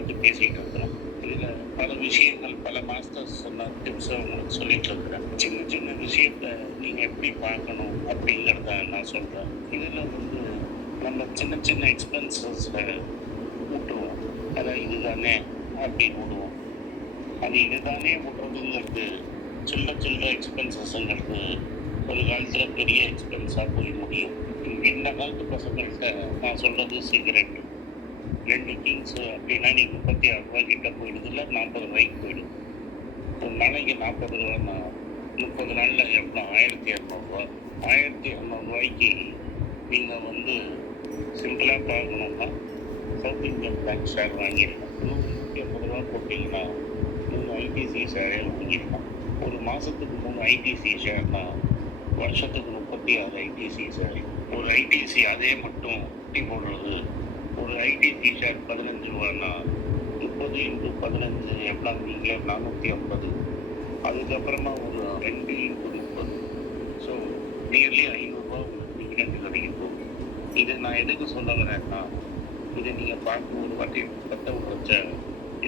பார்த்து பேசிகிட்டு இருக்கிறேன். இதில் பல விஷயங்கள், பல மாஸ்டர்ஸ் சொன்ன டிப்ஸை உங்களுக்கு சொல்லிட்டு இருக்கிறேன். சின்ன சின்ன விஷயத்த நீங்கள் எப்படி பார்க்கணும் அப்படிங்கிறத நான் சொல்கிறேன். இதில் வந்து நம்ம சின்ன சின்ன எக்ஸ்பென்சஸில் விட்டுருவோம். அதான் இதுதானே அப்படின்னு விடுவோம். அது இதுதானே விடுறதுங்கிறது சில்லற எக்ஸ்பென்சஸ்ங்கிறது ஒரு காலத்தில் பெரிய எக்ஸ்பென்ஸாக போய் முடியும். இந்த காலத்து பசங்கள்கிட்ட நான் சொல்கிறது சிகரெட் 2 கிங்ஸு அப்படின்னா நீ 36 ரூபா கிட்ட போயிடுது, இல்லை 40 ரூபாய்க்கு போயிடுது. ஒரு நாளைக்கு 40 ரூபான்னா 30 நாளில் எவ்வளோ? 1200 ரூபா. 1200 ரூபாய்க்கு நீங்கள் வந்து சிம்பிளாக பார்க்கணுன்னா சவுத் இந்தியன் பேங்க் ஷேர் வாங்கிடலாம். 150 ரூபா போட்டிங்கன்னா 3 ஐடிசி ஷேரே வாங்கிடலாம். ஒரு மாதத்துக்கு 3 ஐடிசி ஷேர்னா வருஷத்துக்கு 36 ஐடிசி ஷேர். ஒரு ஐடிசி அதே மட்டும் குட்டி போடுறது. ஒரு ஐடிசி ஷேர் 15 ரூபான்னா 30 × 15 எவ்வளோ? நீங்களே 450. அதுக்கப்புறமா ஒரு 2 × 30. ஸோ நியர்லி 500 ரூபா உங்களுக்கு டிவிடெண்ட் கிடைக்கும். இதை நான் எதுக்கு சொல்ல வரேன்னா, இதை நீங்கள் பார்க்க ஒரு வாட்டி பற்ற வச்ச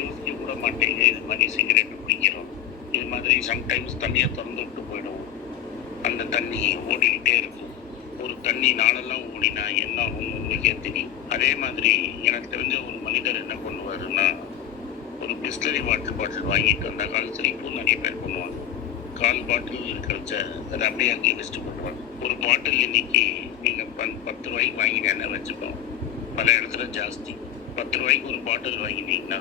யோசிக்க கூட மாட்டீங்க. இது மாதிரி சிகரெட் பிடிக்கிறோம், இது மாதிரி சம்டைம்ஸ் தண்ணியை திறந்து விட்டு போயிடும். அந்த தண்ணி ஓடிக்கிட்டே இருக்கும். ஒரு தண்ணி நாளெல்லாம் ஓடினா என்ன ஆகும் உங்களுக்கே தெரியும். அதே மாதிரி எனக்கு தெரிஞ்ச ஒரு மனிதர் என்ன பண்ணுவாருன்னா, ஒரு பிஸ்லரி வாட்டர் பாட்டில் வாங்கிட்டு அந்த காலத்தில் இப்போ நிறைய பேர் பண்ணுவாங்க. 1/4 பாட்டில் இருக்கிறச்ச அதை அப்படியே அங்கேயே வச்சுட்டு போட்டுருவாங்க. ஒரு பாட்டில் இன்னைக்கு நீங்கள் 10 ரூபாய்க்கு வாங்கினேன்னு வச்சுப்போம். பல இடத்துல ஜாஸ்தி. 10 ரூபாய்க்கு ஒரு பாட்டில் வாங்கினீங்கன்னா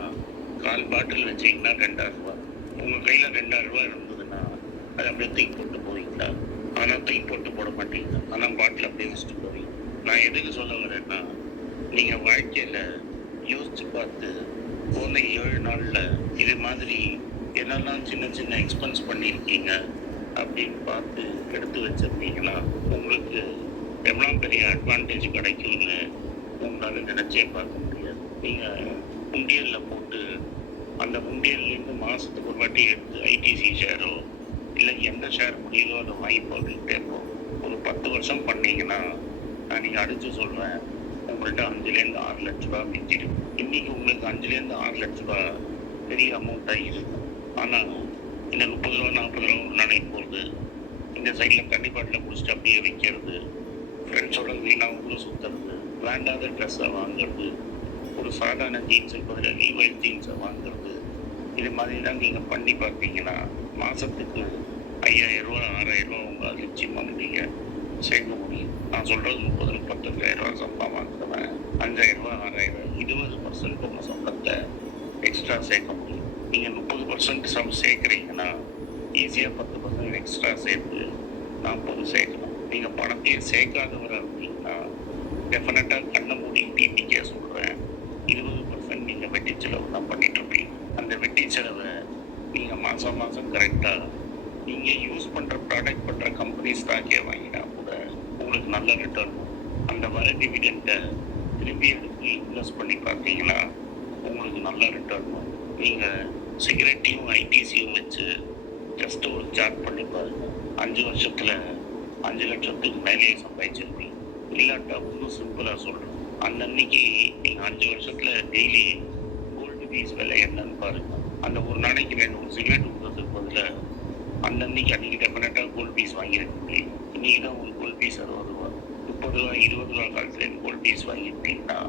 1/4 பாட்டில் வச்சிங்கன்னா 2000 ரூபா. உங்கள் கையில் 2000 ரூபா இருந்ததுன்னா அதை அப்படியே தூக்கி போட்டு போவீங்களா? ஆனால் தூக்கி போட்டு போட மாட்டீங்க. ஆனால் பாட்டில் அப்படியே வச்சுட்டு போவீங்க. நான் எதுக்கு சொல்ல வரேன்னா, நீங்கள் வாழ்க்கையில் யோசிச்சு பார்த்து போன 7 நாளில் இது மாதிரி என்னெல்லாம் சின்ன சின்ன எக்ஸ்பென்ஸ் பண்ணியிருக்கீங்க அப்படின்னு பார்த்து எடுத்து வச்சிருந்தீங்கன்னா உங்களுக்கு எவ்வளோ பெரிய அட்வான்டேஜ் கிடைக்கும்னு உங்களால் நினச்சே பார்க்க முடியாது. நீங்கள் உண்டியலில் போட்டு அந்த உண்டியல்லேருந்து மாதத்துக்கு ஒரு வாட்டி எடுத்து ஐடிசி ஷேரோ இல்லை எந்த ஷேர் முடியுதோ அதை வாங்கி போட்டுக்கிட்டே இருக்கும். ஒரு 10 வருஷம் பண்ணீங்கன்னா நான் நீங்கள் அடித்து சொல்வேன், உங்கள்கிட்ட 5லேருந்து 6 லட்ச ரூபா மிஞ்சிடும். இன்றைக்கி உங்களுக்கு 5லேருந்து 6 லட்ச ரூபா பெரிய அமௌண்ட்டாக இருக்கும். ஆனால் இந்த 30 ரூபா 40 ரூபா ஒரு நாளைக்கு போகிறது, இந்த சைடில் தண்ணி பாட்டில் குடிச்சிட்டு அப்படியே வைக்கிறது, ஃப்ரெண்ட்ஸோட வீணாக ஊரை சுற்றுறது, வேண்டாத ட்ரெஸ்ஸை வாங்குறது, ஒரு சாதாரண ஜீன்ஸுக்கு பதிலாக லீவைல் ஜீன்ஸை வாங்குறது, இது மாதிரிலாம் நீங்கள் பண்ணி பார்த்தீங்கன்னா மாதத்துக்கு 5000 ரூபா 6000 ரூபா உங்களால் நிச்சயமாக நீங்கள் சேர்க்க முடியும். நான் சொல்கிறது 30 35,000 ரூபா சம்பளம் வாங்குறவன் 5000 ரூபா 6000 20% உங்கள் சம்பளத்தை எக்ஸ்ட்ரா சேர்க்க முடியும். நீங்கள் 30% சேர்க்குறீங்கன்னா ஈஸியாக 10% எக்ஸ்ட்ரா சேர்த்து 40 சேர்க்கணும். நீங்கள் பணத்தையே சேர்க்காதவரை அப்படின்னா டெஃபினட்டாக கண்ணை மூடி டிடிக்கே சொல்கிறேன், 20% நீங்கள் வெட்டி செலவு தான் பண்ணிட்டுருப்பீங்க. அந்த வெட்டி செலவை நீங்கள் மாதம் கரெக்டாக நீங்கள் யூஸ் பண்ணுற ப்ராடக்ட் பண்ணுற கம்பெனி ஸ்டாக்கே வாங்கினா கூட உங்களுக்கு நல்ல ரிட்டர்ன். அந்த வர டிவிடெண்ட்டை திரும்பி எடுத்து இன்வெஸ்ட் பண்ணி பார்த்தீங்கன்னா உங்களுக்கு நல்ல ரிட்டர்ன். நீங்கள் சிகரெட்டையும் ஐடிசியும் வச்சு ஜஸ்ட் ஒரு சார்ட் பண்ணி பாருங்கள். 5 வருஷத்தில் 5 லட்சத்துக்கு மேலேயே சம்பாதிச்சிருப்பீங்க. இல்லாட்டா இன்னும் சிம்பிளாக சொல்கிறேன், அன்னன்னைக்கு நீங்கள் 5 வருஷத்தில் டெய்லி கோல்டு பீஸ் விலை என்னன்னு பாருங்கள். அந்த ஒரு நாளைக்கு 2 சிகரெட் விடுறதுக்கு பதில் அன்னைக்கு டெஃபினட்டாக கோல்டு பீஸ் வாங்கியிருக்கீங்க. இன்றைக்கி தான் ஒரு கோல்டு பீஸ் 60 ரூபா 30 ரூபா 20 ரூபா காலத்தில் கோல்டு பீஸ் வாங்கியிருக்கீங்கன்னா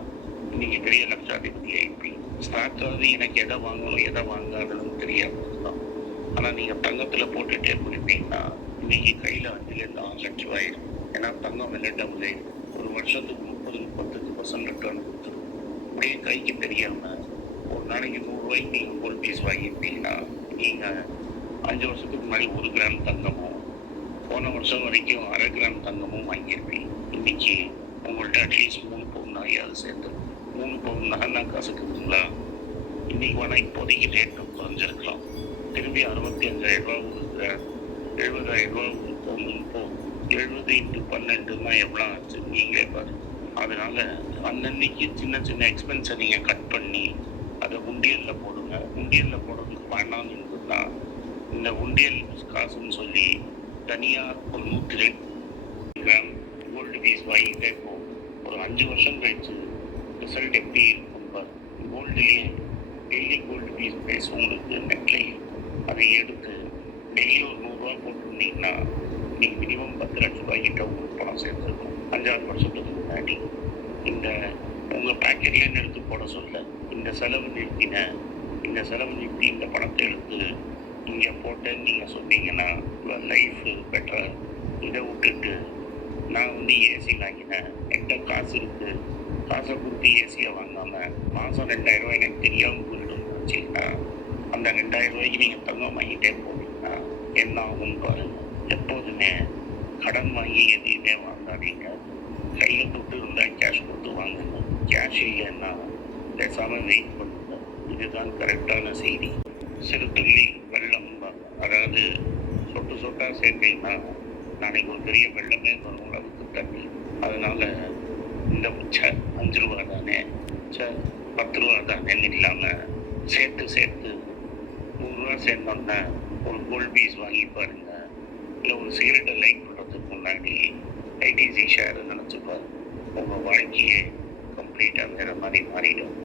இன்றைக்கி பெரிய லட்சாதிபதி ஆகிருப்பீங்க. ஸ்டாக்காவது எனக்கு எதை வாங்கணும் எதை வாங்காதுன்னு தெரியாமல் தான். ஆனால் நீங்கள் தங்கத்தில் போட்டுகிட்டே போயிருப்பீங்கன்னா இன்றைக்கி கையில் 5லேருந்து 6 லட்ச ரூபாய் இருக்கும். ஏன்னா தங்கம் விலை டபுள் ஆகிடும். ஒரு வருஷத்துக்கு 30-35% ரிட்டர்ன் கொடுத்துரும். அப்படியே கைக்கு தெரியாமல் ஒரு நாளைக்கு 100 ரூபாய்க்கு நீங்கள் கோல்டு பீஸ் வாங்கியிருப்பீங்கன்னா நீங்கள் 5 வருஷத்துக்கு முன்னாடி 1 கிராம் தங்கமும் போன வருஷம் வரைக்கும் 1/2 கிராம் தங்கமும் வாங்கியிருப்பீங்க. இன்னைக்கு உங்கள்கிட்ட அட்லீஸ்ட் 3 பவுன் நகையாவது சேர்த்து 3 பவுன் நகைன்னா காசுக்குங்களா? இன்னைக்கு வேணால் இப்போதைக்கு ரேட்டு குறைஞ்சிருக்கலாம். திரும்பி 65,000 ரூபா கொடுக்குற 70,000 ரூபா இப்போ 70 × 12 எவ்வளோ ஆச்சு நீங்களே பாருங்க. அதனால அன்னன்னைக்கு சின்ன சின்ன எக்ஸ்பென்ஸை நீங்கள் கட் பண்ணி அதை உண்டியலில் போடுங்க. உண்டியலில் போடுறதுக்கு வேணாம்னு இருந்ததுன்னா இந்த உண்டியல் காசுன்னு சொல்லி தனியாக ஒரு 102 கிராம் கோல்டு பீஸ் வாங்கிட்டே போகும். ஒரு 5 வருஷம் கழிச்சு ரிசல்ட் எப்படி இருக்கும் பாரு. கோல்டுலேயே டெய்லி கோல்டு பீஸ் உங்களுக்கு நெட்ல இருக்கும். அதை எடுத்து டெய்லி ஒரு 100 ரூபா போட்டுருந்தீங்கன்னா நீங்கள் மினிமம் 10 லட்ச ரூபாய் கிட்ட உங்களுக்கு பணம் சேர்த்துருக்கும். 5-6 வருஷத்துக்கு முன்னாடி இந்த உங்கள் பேக்கெட்லேருந்து எடுத்து போட சொல்ல இந்த செலவு நிறுத்தி இந்த பணத்தை எடுத்து இங்கே போட்டேன்னு நீங்கள் சொன்னீங்கன்னா உங்கள் லைஃப் பெட்டராக. இதை விட்டுட்டு நான் ஏசி வாங்கினேன், என்கிட்ட காசு இருக்குது, காசை கொடுத்து ஏசியை வாங்காமல் மாதம் 2000 ரூபாய் எனக்கு தெரியாமல் போயிடும் வச்சுன்னா அந்த 2000 ரூபாய்க்கு நீங்கள் தங்கம் வாங்கிட்டே போனீங்கன்னா என்ன ஆகும் பாருங்க. எப்போதுமே கடன் வாங்கி எதையுமே வாங்காதீங்க. கையில் தொட்டு இருந்தால் கேஷ் கொடுத்து வாங்குங்க. கேஷ் இல்லைன்னா பேசாமல் வெயிட் பண்ணுங்க. இதுதான் கரெக்டான செய்தி. சிறு துள்ளி வெள்ளம், அதாவது சொட்டு சொட்டாக சேர்த்தீங்கன்னா நாளைக்கு ஒரு பெரிய வெள்ளமே வரும் அளவுக்கு தண்ணி. அதனால் இந்த 5 ரூபா தானே 10 ரூபா தானேன்னு இல்லாமல் சேர்த்து 100 ரூபா சேர்ந்தோன்னா ஒரு கோல்ட் பீஸ் வாங்கி பாருங்க. இல்லை ஒரு சிகரெட்டை லைக் பண்ணுறதுக்கு முன்னாடி ஐடிசி ஷேர் நினச்சி பாருங்க. உங்கள் வாழ்க்கையே கம்ப்ளீட்டாக வேறு மாதிரி மாறிடும்.